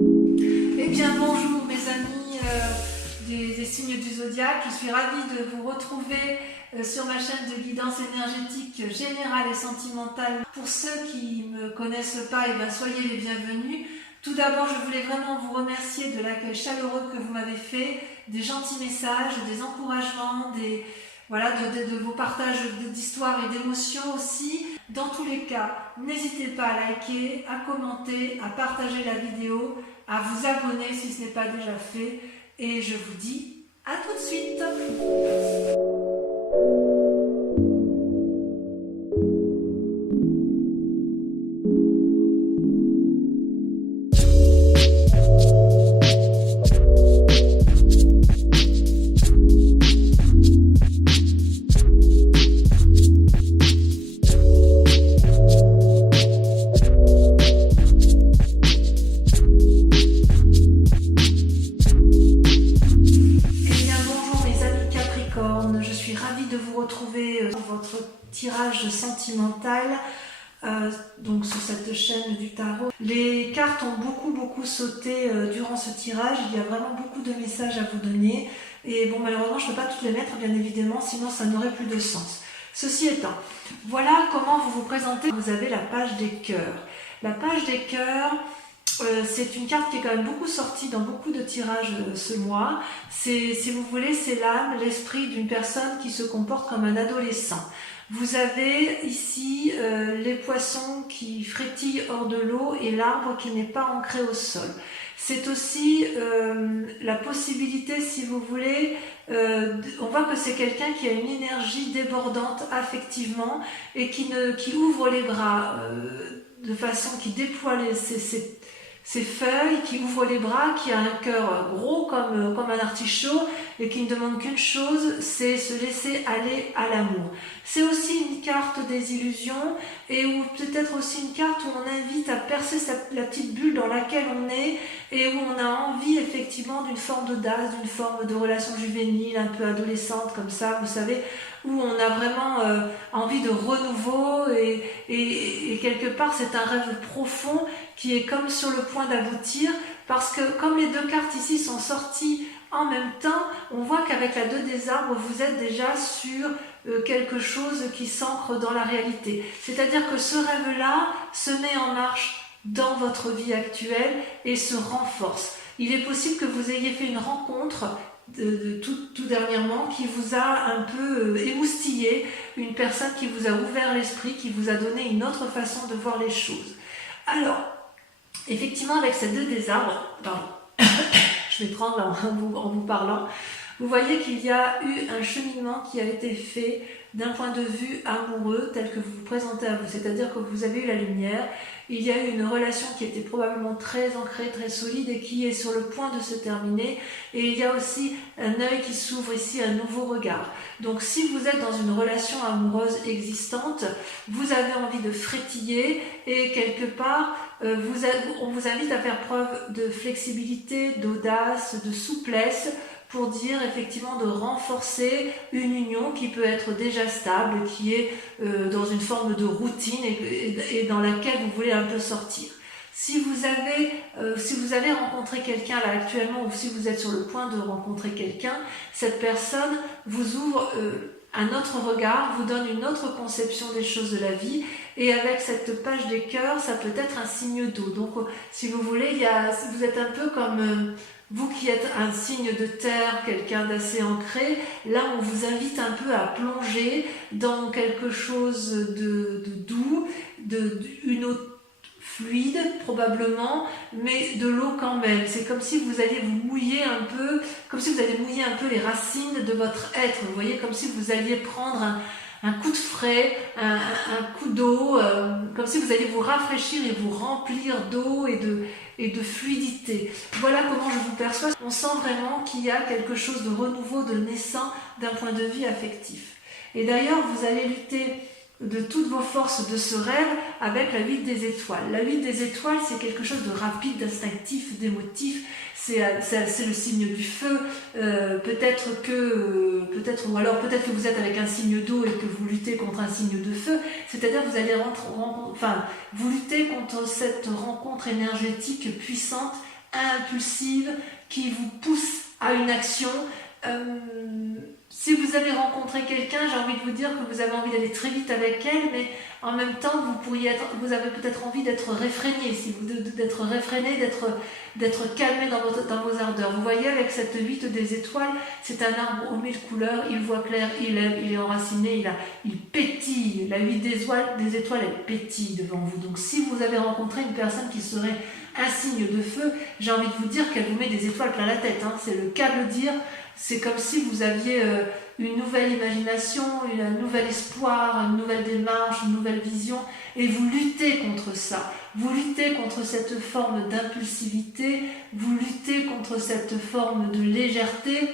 Eh bien bonjour mes amis des signes du zodiaque, je suis ravie de vous retrouver sur ma chaîne de guidance énergétique générale et sentimentale. Pour ceux qui ne me connaissent pas, eh bien, soyez les bienvenus. Tout d'abord, je voulais vraiment vous remercier de l'accueil chaleureux que vous m'avez fait, des gentils messages, des encouragements, de vos partages d'histoires et d'émotions aussi. Dans tous les cas, n'hésitez pas à liker, à commenter, à partager la vidéo, à vous abonner si ce n'est pas déjà fait. Et je vous dis à tout de suite. Je suis ravie de vous retrouver sur votre tirage sentimental, donc sur cette chaîne du tarot. Les cartes ont beaucoup sauté durant ce tirage, il y a vraiment beaucoup de messages à vous donner. Et bon, malheureusement, je ne peux pas toutes les mettre, bien évidemment, sinon ça n'aurait plus de sens. Ceci étant, voilà comment vous vous présentez. Vous avez la page des cœurs. La page des cœurs, c'est une carte qui est quand même beaucoup sortie dans beaucoup de tirages ce mois. Si vous voulez, c'est l'âme, l'esprit d'une personne qui se comporte comme un adolescent. Vous avez ici les poissons qui frétillent hors de l'eau et l'arbre qui n'est pas ancré au sol. C'est aussi la possibilité, si vous voulez, on voit que c'est quelqu'un qui a une énergie débordante affectivement et qui ouvre les bras de façon qui déploie ses feuilles, qui ouvre les bras, qui a un cœur gros comme un artichaut et qui ne demande qu'une chose, c'est se laisser aller à l'amour. C'est aussi une carte des illusions et ou peut-être aussi une carte où on invite à percer la petite bulle dans laquelle on est et où on a envie effectivement d'une forme d'audace, d'une forme de relation juvénile, un peu adolescente comme ça, vous savez, où on a vraiment envie de renouveau et quelque part c'est un rêve profond qui est comme sur le point d'aboutir parce que comme les deux cartes ici sont sorties en même temps, on voit qu'avec la 2 des arbres, vous êtes déjà sur quelque chose qui s'ancre dans la réalité. C'est-à-dire que ce rêve-là se met en marche dans votre vie actuelle et se renforce. Il est possible que vous ayez fait une rencontre tout dernièrement qui vous a un peu émoustillé, une personne qui vous a ouvert l'esprit, qui vous a donné une autre façon de voir les choses. Alors, effectivement, avec ces 2 des arbres, pardon, je m'étrangle en vous parlant, vous voyez qu'il y a eu un cheminement qui a été fait d'un point de vue amoureux tel que vous vous présentez à vous, c'est-à-dire que vous avez eu la lumière, il y a eu une relation qui était probablement très ancrée, très solide et qui est sur le point de se terminer et il y a aussi un œil qui s'ouvre ici, un nouveau regard. Donc si vous êtes dans une relation amoureuse existante, vous avez envie de frétiller et quelque part on vous invite à faire preuve de flexibilité, d'audace, de souplesse pour dire effectivement de renforcer une union qui peut être déjà stable, qui est dans une forme de routine et dans laquelle vous voulez un peu sortir. Si vous avez rencontré quelqu'un là actuellement ou si vous êtes sur le point de rencontrer quelqu'un, cette personne vous ouvre un autre regard, vous donne une autre conception des choses de la vie et avec cette page des cœurs, ça peut être un signe d'eau. Donc si vous voulez, vous êtes un peu comme vous qui êtes un signe de terre, quelqu'un d'assez ancré, là on vous invite un peu à plonger dans quelque chose de doux, une eau fluide probablement, mais de l'eau quand même. C'est comme si vous alliez vous mouiller un peu, comme si vous alliez mouiller un peu les racines de votre être, vous voyez, comme si vous alliez prendre un coup de frais, un coup d'eau, comme si vous alliez vous rafraîchir et vous remplir d'eau et de fluidité. Voilà comment je vous perçois. On sent vraiment qu'il y a quelque chose de renouveau, de naissant d'un point de vue affectif. Et d'ailleurs, vous allez lutter de toutes vos forces de ce rêve avec la 8 des étoiles. La 8 des étoiles, c'est quelque chose de rapide, d'instinctif, d'émotif. C'est le signe du feu. Peut-être que vous êtes avec un signe d'eau et que vous luttez contre un signe de feu. C'est-à-dire que vous allez vous luttez contre cette rencontre énergétique puissante impulsive qui vous pousse à une action. Si vous avez rencontré quelqu'un, j'ai envie de vous dire que vous avez envie d'aller très vite avec elle, mais en même temps, vous avez peut-être envie d'être réfréné, d'être réfréné, d'être calmé dans vos ardeurs. Vous voyez, avec cette 8 des étoiles, c'est un arbre aux 1000 couleurs, il voit clair, il aime, il est enraciné, il pétille. La 8 des étoiles, elle pétille devant vous. Donc si vous avez rencontré une personne qui serait un signe de feu, j'ai envie de vous dire qu'elle vous met des étoiles plein la tête, hein. C'est le cas de le dire. C'est comme si vous aviez une nouvelle imagination, un nouvel espoir, une nouvelle démarche, une nouvelle vision, et vous luttez contre ça. Vous luttez contre cette forme d'impulsivité, vous luttez contre cette forme de légèreté,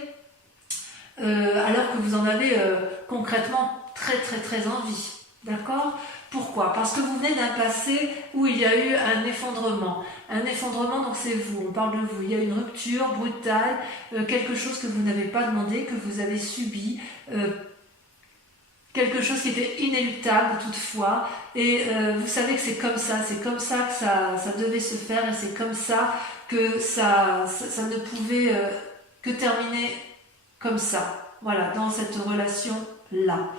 alors que vous en avez concrètement très très très envie. D'accord ? Pourquoi ? Parce que vous venez d'un passé où il y a eu un effondrement. Un effondrement, donc c'est vous, on parle de vous. Il y a une rupture brutale, quelque chose que vous n'avez pas demandé, que vous avez subi, quelque chose qui était inéluctable toutefois. Et vous savez que c'est comme ça que ça devait se faire, et c'est comme ça que ça ne pouvait que terminer comme ça. Voilà, dans cette relation-là.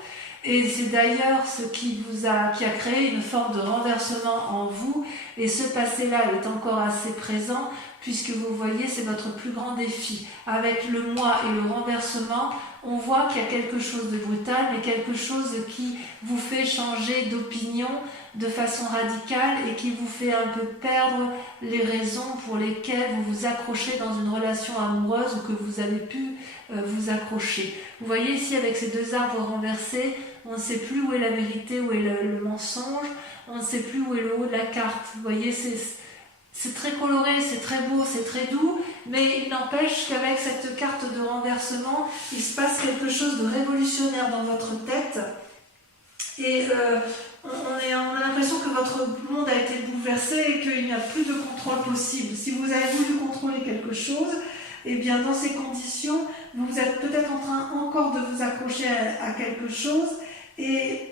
Et c'est d'ailleurs ce qui a créé une forme de renversement en vous, et ce passé-là est encore assez présent, puisque vous voyez, c'est votre plus grand défi. Avec le moi et le renversement, on voit qu'il y a quelque chose de brutal, mais quelque chose qui vous fait changer d'opinion de façon radicale et qui vous fait un peu perdre les raisons pour lesquelles vous vous accrochez dans une relation amoureuse ou que vous avez pu vous accrocher. Vous voyez ici, avec ces deux arbres renversés, on ne sait plus où est la vérité, où est le mensonge, on ne sait plus où est le haut de la carte. Vous voyez, c'est très coloré, c'est très beau, c'est très doux, mais il n'empêche qu'avec cette carte de renversement, il se passe quelque chose de révolutionnaire dans votre tête, et on a l'impression que votre monde a été bouleversé et qu'il n'y a plus de contrôle possible. Si vous avez voulu contrôler quelque chose, eh bien dans ces conditions, vous êtes peut-être en train encore de vous accrocher à quelque chose, et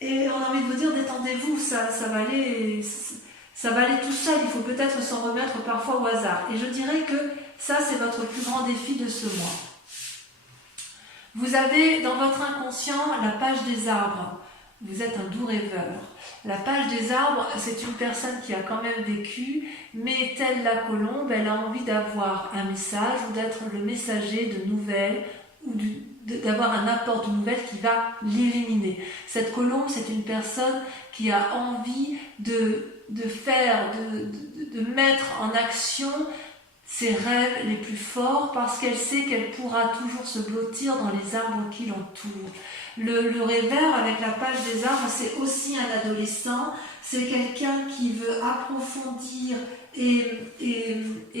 on a envie de vous dire, détendez-vous, ça va aller tout seul, il faut peut-être s'en remettre parfois au hasard. Et je dirais que ça, c'est votre plus grand défi de ce mois. Vous avez dans votre inconscient la page des arbres. Vous êtes un doux rêveur. La page des arbres, c'est une personne qui a quand même vécu, mais telle la colombe, elle a envie d'avoir un message ou d'être le messager de nouvelles, ou d'avoir un apport de nouvelles qui va l'illuminer. Cette colombe, c'est une personne qui a envie de mettre en action ses rêves les plus forts, parce qu'elle sait qu'elle pourra toujours se blottir dans les arbres qui l'entourent. Le rêveur avec la page des arbres, c'est aussi un adolescent, c'est quelqu'un qui veut approfondir et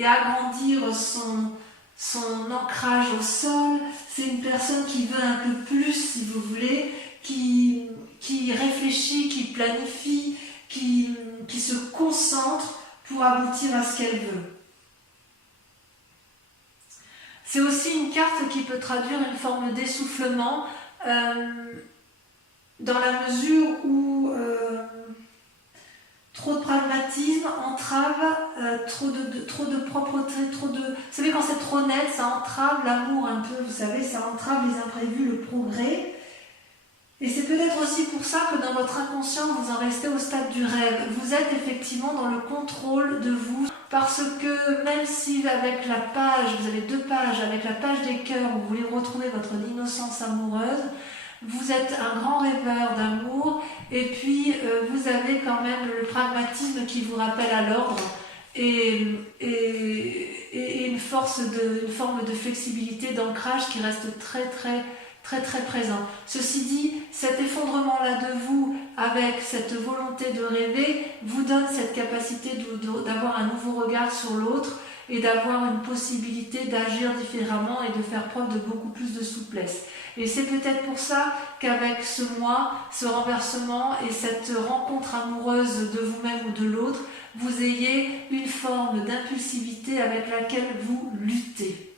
agrandir son ancrage au sol. C'est une personne qui veut un peu plus, si vous voulez, qui réfléchit, qui planifie, qui se concentre pour aboutir à ce qu'elle veut. C'est aussi une carte qui peut traduire une forme d'essoufflement, dans la mesure où trop de pragmatisme entrave, trop de propreté, vous savez, quand c'est trop net, ça entrave l'amour un peu, vous savez, ça entrave les imprévus, le progrès. Et c'est peut-être aussi pour ça que dans votre inconscient, vous en restez au stade du rêve. Vous êtes effectivement dans le contrôle de vous, parce que même si avec la page, vous avez deux pages, avec la page des cœurs, où vous voulez retrouver votre innocence amoureuse, vous êtes un grand rêveur d'amour, et puis vous avez quand même le pragmatisme qui vous rappelle à l'ordre, et une forme de flexibilité, d'ancrage qui reste très présent. Ceci dit, cet effondrement-là de vous, avec cette volonté de rêver, vous donne cette capacité d'avoir un nouveau regard sur l'autre, et d'avoir une possibilité d'agir différemment et de faire preuve de beaucoup plus de souplesse. Et c'est peut-être pour ça qu'avec ce mois, ce renversement et cette rencontre amoureuse de vous-même ou de l'autre, vous ayez une forme d'impulsivité avec laquelle vous luttez.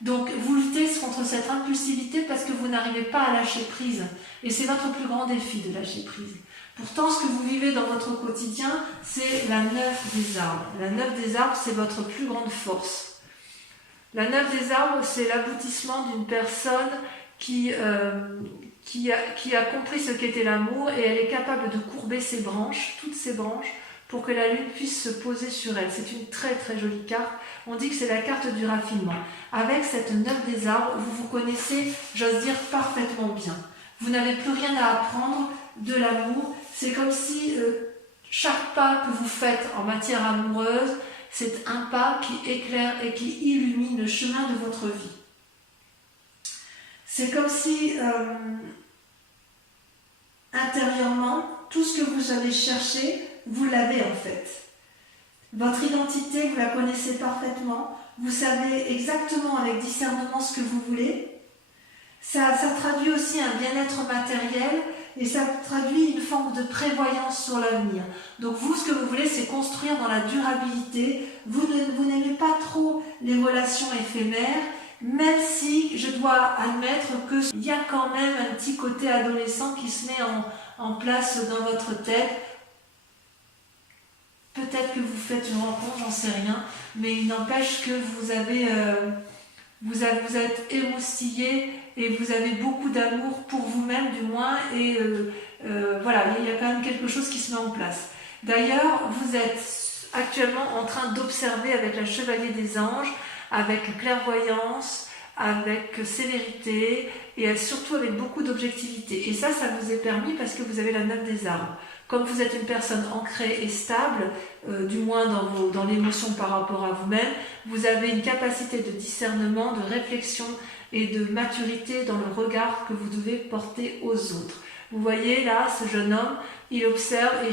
Donc vous luttez contre cette impulsivité parce que vous n'arrivez pas à lâcher prise. Et c'est votre plus grand défi de lâcher prise. Pourtant, ce que vous vivez dans votre quotidien, c'est la 9 des arbres. La 9 des arbres, c'est votre plus grande force. La 9 des arbres, c'est l'aboutissement d'une personne qui a compris ce qu'était l'amour et elle est capable de courber ses branches, toutes ses branches, pour que la lune puisse se poser sur elle. C'est une très très jolie carte. On dit que c'est la carte du raffinement. Avec cette 9 des arbres, vous vous connaissez, j'ose dire, parfaitement bien. Vous n'avez plus rien à apprendre de l'amour. C'est comme si chaque pas que vous faites en matière amoureuse, c'est un pas qui éclaire et qui illumine le chemin de votre vie. C'est comme si intérieurement, tout ce que vous avez cherché, vous l'avez en fait. Votre identité, vous la connaissez parfaitement. Vous savez exactement avec discernement ce que vous voulez. Ça traduit aussi un bien-être matériel et ça traduit une forme de prévoyance sur l'avenir. Donc vous, ce que vous voulez, c'est construire dans la durabilité. Vous n'aimez pas trop les relations éphémères, même si je dois admettre qu'il y a quand même un petit côté adolescent qui se met en place dans votre tête. Peut-être que vous faites une rencontre, j'en sais rien, mais il n'empêche que vous êtes émoustillé et vous avez beaucoup d'amour pour vous-même du moins, et voilà, il y a quand même quelque chose qui se met en place. D'ailleurs, vous êtes actuellement en train d'observer avec la Chevalier des Anges, avec clairvoyance, avec sévérité et surtout avec beaucoup d'objectivité. Et ça vous est permis parce que vous avez la 9 des arbres. Comme vous êtes une personne ancrée et stable, du moins dans l'émotion par rapport à vous-même, vous avez une capacité de discernement, de réflexion et de maturité dans le regard que vous devez porter aux autres. Vous voyez là, ce jeune homme, il observe et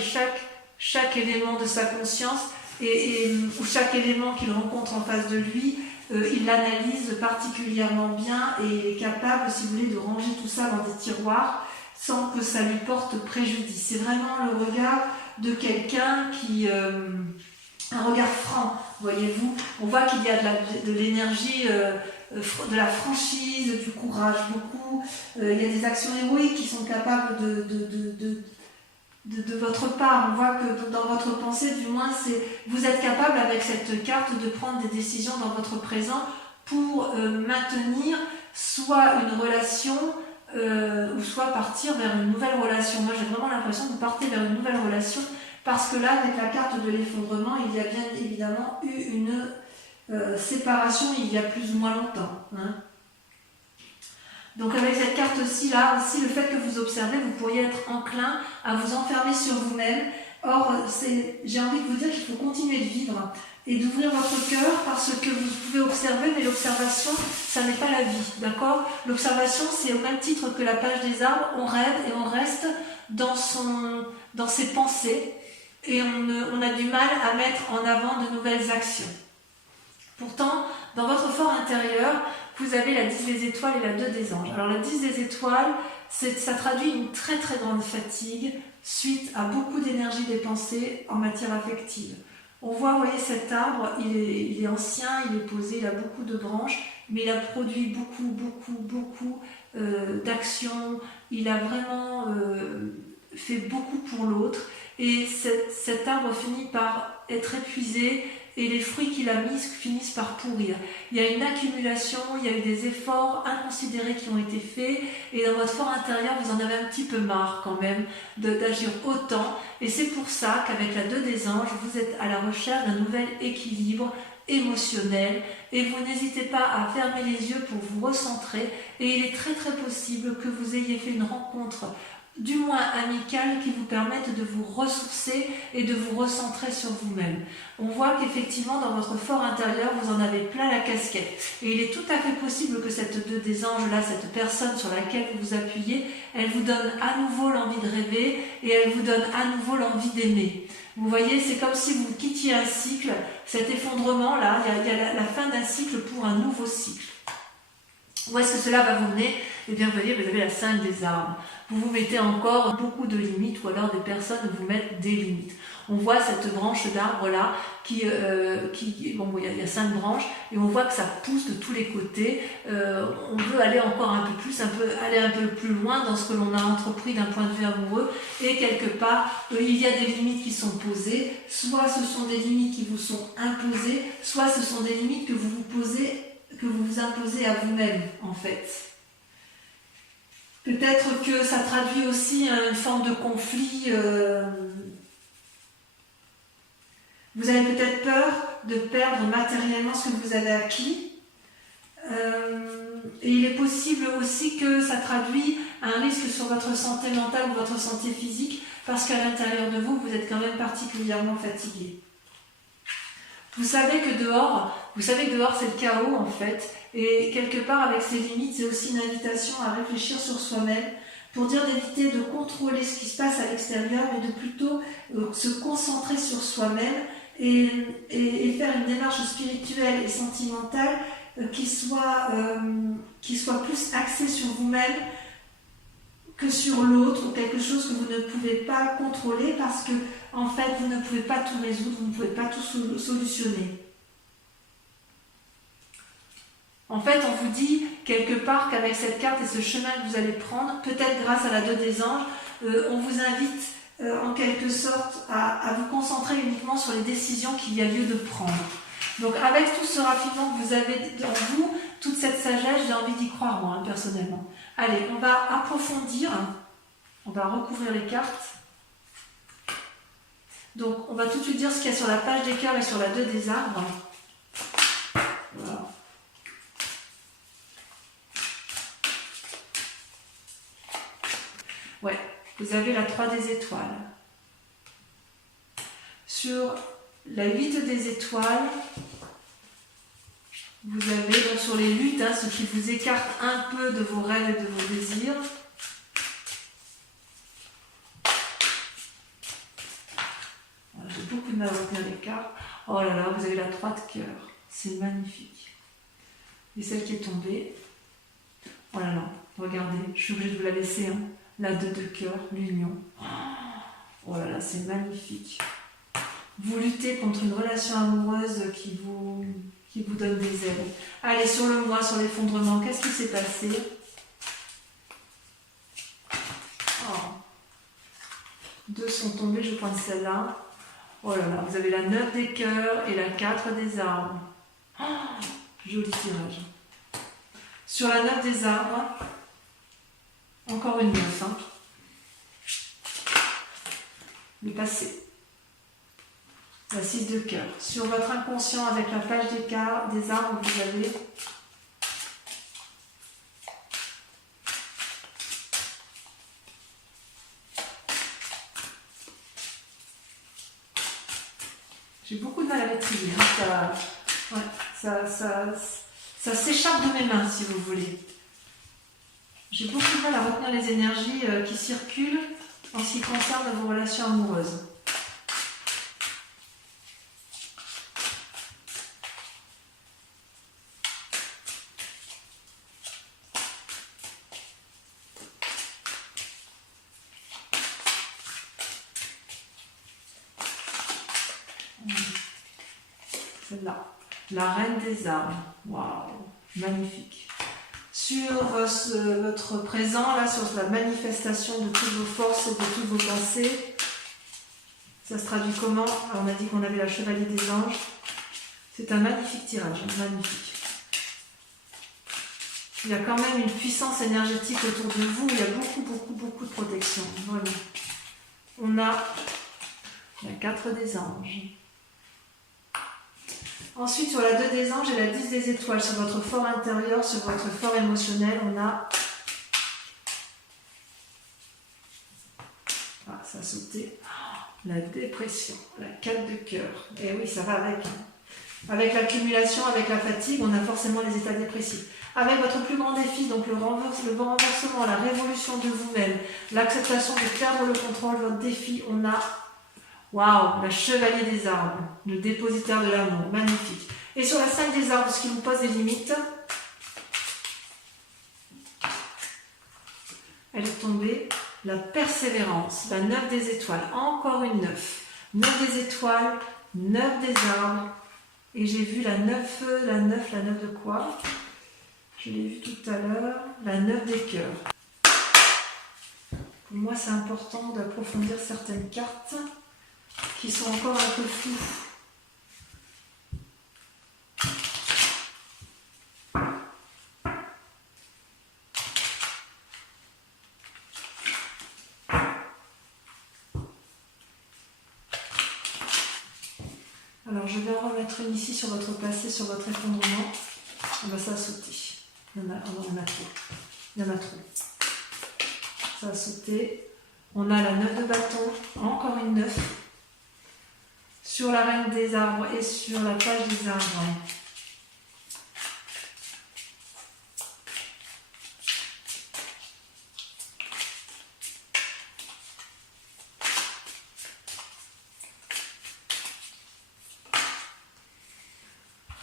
chaque élément de sa conscience ou chaque élément qu'il rencontre en face de lui, il l'analyse particulièrement bien et il est capable, si vous voulez, de ranger tout ça dans des tiroirs sans que ça lui porte préjudice. C'est vraiment le regard de quelqu'un un regard franc, voyez-vous. On voit qu'il y a de l'énergie, de la franchise, du courage, beaucoup. Il y a des actions héroïques qui sont capables de votre part. On voit que dans votre pensée, du moins, vous êtes capable avec cette carte de prendre des décisions dans votre présent pour maintenir soit une relation ou soit partir vers une nouvelle relation. Moi, j'ai vraiment l'impression que vous partez vers une nouvelle relation parce que là, avec la carte de l'effondrement, il y a bien évidemment eu une séparation il y a plus ou moins longtemps. Hein. Donc avec cette carte-ci, là aussi, le fait que vous observez, vous pourriez être enclin à vous enfermer sur vous-même. Or, j'ai envie de vous dire qu'il faut continuer de vivre et d'ouvrir votre cœur parce que vous pouvez observer, mais l'observation, ça n'est pas la vie, d'accord? L'observation, c'est au même titre que la page des arbres, on rêve et on reste dans ses pensées et on a du mal à mettre en avant de nouvelles actions. Pourtant, dans votre fort intérieur, vous avez la 10 des étoiles et la 2 des anges. Alors la 10 des étoiles, ça traduit une très très grande fatigue suite à beaucoup d'énergie dépensée en matière affective. On voit, vous voyez, cet arbre, il est ancien, il est posé, il a beaucoup de branches, mais il a produit beaucoup d'actions. Il a vraiment fait beaucoup pour l'autre. Et cet arbre finit par être épuisé et les fruits qu'il a mis finissent par pourrir. Il y a une accumulation, il y a eu des efforts inconsidérés qui ont été faits et dans votre fort intérieur, vous en avez un petit peu marre quand même d'agir autant. Et c'est pour ça qu'avec la 2 des anges, vous êtes à la recherche d'un nouvel équilibre émotionnel et vous n'hésitez pas à fermer les yeux pour vous recentrer et il est très très possible que vous ayez fait une rencontre du moins amicale qui vous permette de vous ressourcer et de vous recentrer sur vous-même. On voit qu'effectivement dans votre fort intérieur vous en avez plein la casquette et il est tout à fait possible que cette 2 des anges là, cette personne sur laquelle vous vous appuyez, elle vous donne à nouveau l'envie de rêver et elle vous donne à nouveau l'envie d'aimer. Vous voyez, c'est comme si vous quittiez un cycle, cet effondrement là, il y a la fin d'un cycle pour un nouveau cycle. Où est-ce que cela va vous mener? Eh bien, vous voyez, vous avez la 5 des arbres. Vous vous mettez encore beaucoup de limites ou alors des personnes vous mettent des limites. On voit cette branche d'arbre là bon, il y a 5 branches et on voit que ça pousse de tous les côtés. On veut aller encore un peu plus, aller un peu plus loin dans ce que l'on a entrepris d'un point de vue amoureux, et quelque part il y a des limites qui sont posées, soit ce sont des limites qui vous sont imposées, soit ce sont des limites que vous vous imposez à vous-même en fait. Peut-être que ça traduit aussi une forme de conflit. Vous avez peut-être peur de perdre matériellement ce que vous avez acquis. Et il est possible aussi que ça traduit un risque sur votre santé mentale ou votre santé physique, parce qu'à l'intérieur de vous, vous êtes quand même particulièrement fatigué. Vous savez que dehors c'est le chaos en fait, et quelque part avec ces limites, c'est aussi une invitation à réfléchir sur soi-même, pour dire d'éviter de contrôler ce qui se passe à l'extérieur, mais de plutôt se concentrer sur soi-même et faire une démarche spirituelle et sentimentale qui soit plus axée sur vous-même que sur l'autre, ou quelque chose que vous ne pouvez pas contrôler, parce que en fait vous ne pouvez pas tout résoudre, vous ne pouvez pas tout solutionner. En fait, on vous dit quelque part qu'avec cette carte et ce chemin que vous allez prendre, peut-être grâce à la 2 des anges, on vous invite en quelque sorte à vous concentrer uniquement sur les décisions qu'il y a lieu de prendre. Donc avec tout ce raffinement que vous avez en vous, toute cette sagesse, j'ai envie d'y croire moi, personnellement. Allez, on va approfondir, on va recouvrir les cartes. Donc on va tout de suite dire ce qu'il y a sur la page des cœurs et sur la 2 des arbres. Voilà. Ouais, vous avez la 3 des étoiles. Sur la 8 des étoiles, vous avez donc sur les luttes, ce qui vous écarte un peu de vos rêves et de vos désirs. Voilà, j'ai beaucoup de mal à retenir les cartes. Oh là là, vous avez la 3 de cœur. C'est magnifique. Et celle qui est tombée. Oh là là, regardez, je suis obligée de vous la laisser. La 2 de cœur, l'union. Oh là là, c'est magnifique. Vous luttez contre une relation amoureuse qui vous donne des ailes. Allez, sur le mois, sur l'effondrement, qu'est-ce qui s'est passé? Oh. 2 sont tombés, je prends celle-là. Oh là là, vous avez la 9 des cœurs et la 4 des arbres. Oh, joli tirage. Sur la 9 des arbres, encore une 9. Le passé. La 6 de cœur. Sur votre inconscient, avec la page des arbres, vous avez j'ai beaucoup de mal à maîtriser. Ça s'échappe de mes mains, si vous voulez. J'ai beaucoup de mal à retenir les énergies qui circulent en ce qui concerne vos relations amoureuses. Celle-là, la reine des arbres. Waouh, magnifique. Sur votre présent, là, sur la manifestation de toutes vos forces et de toutes vos pensées, ça se traduit comment? Alors, on a dit qu'on avait la chevalier des anges. C'est un magnifique tirage, magnifique. Il y a quand même une puissance énergétique autour de vous, il y a beaucoup de protection, vraiment. On a la 4 des anges. Ensuite, sur la 2 des anges et la 10 des étoiles, sur votre fort intérieur, sur votre fort émotionnel, on a... Ah, ça a sauté. La dépression, la 4 de cœur. Et oui, ça va avec. Avec l'accumulation, avec la fatigue, on a forcément les états dépressifs. Avec votre plus grand défi, donc le renversement, la révolution de vous-même, l'acceptation de perdre le contrôle, votre défi, on a... Waouh, la chevalier des arbres, le dépositaire de l'amour, magnifique. Et sur la 5 des arbres, ce qui vous pose des limites, elle est tombée, la persévérance, la 9 des étoiles, encore une 9. 9 des étoiles, 9 des arbres. Et j'ai vu la 9 de quoi? Je l'ai vu tout à l'heure, la 9 des cœurs. Pour moi, c'est important d'approfondir certaines cartes qui sont encore un peu floues. Alors, je vais en remettre une ici sur votre passé, sur votre effondrement. Ça a sauté. Il y en a trop. Il y en a trop. Ça a sauté. On a la 9 de bâton, encore une 9. Sur la reine des arbres et sur la page des arbres.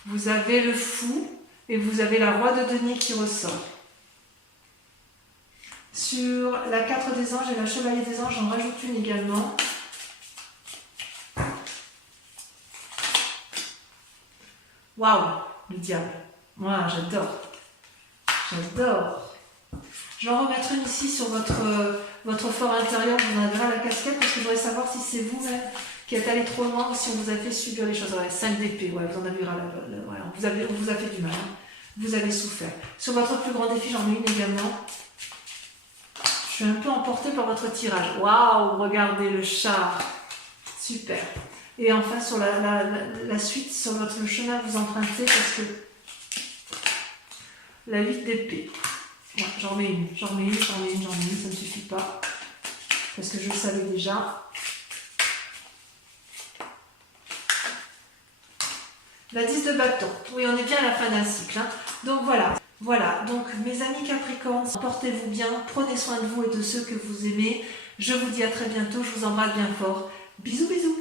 Vous avez le fou et vous avez la roi de denier qui ressort. Sur la 4 des anges et la chevalier des anges, j'en rajoute une également. Waouh, le diable. Moi, j'adore. J'adore. Je vais en remettre une ici sur votre fort intérieur. Je vous enlèverai la casquette parce que je voudrais savoir si c'est vous-même qui êtes allé trop loin ou si on vous a fait subir les choses. Ouais, 5 d'épée, ouais, vous en avez eu ouais, on vous a fait du mal. Hein. Vous avez souffert. Sur votre plus grand défi, j'en ai une également. Je suis un peu emportée par votre tirage. Waouh, regardez le chat. Super. Et enfin, sur la suite, sur le chemin que vous empruntez, parce que la 8 d'épée. Ouais, j'en mets une, ça ne suffit pas. Parce que je le savais déjà. La 10 de bâton. Oui, on est bien à la fin d'un cycle. Hein. Donc voilà. Voilà. Donc mes amis Capricornes, portez-vous bien, prenez soin de vous et de ceux que vous aimez. Je vous dis à très bientôt. Je vous embrasse bien fort. Bisous, bisous.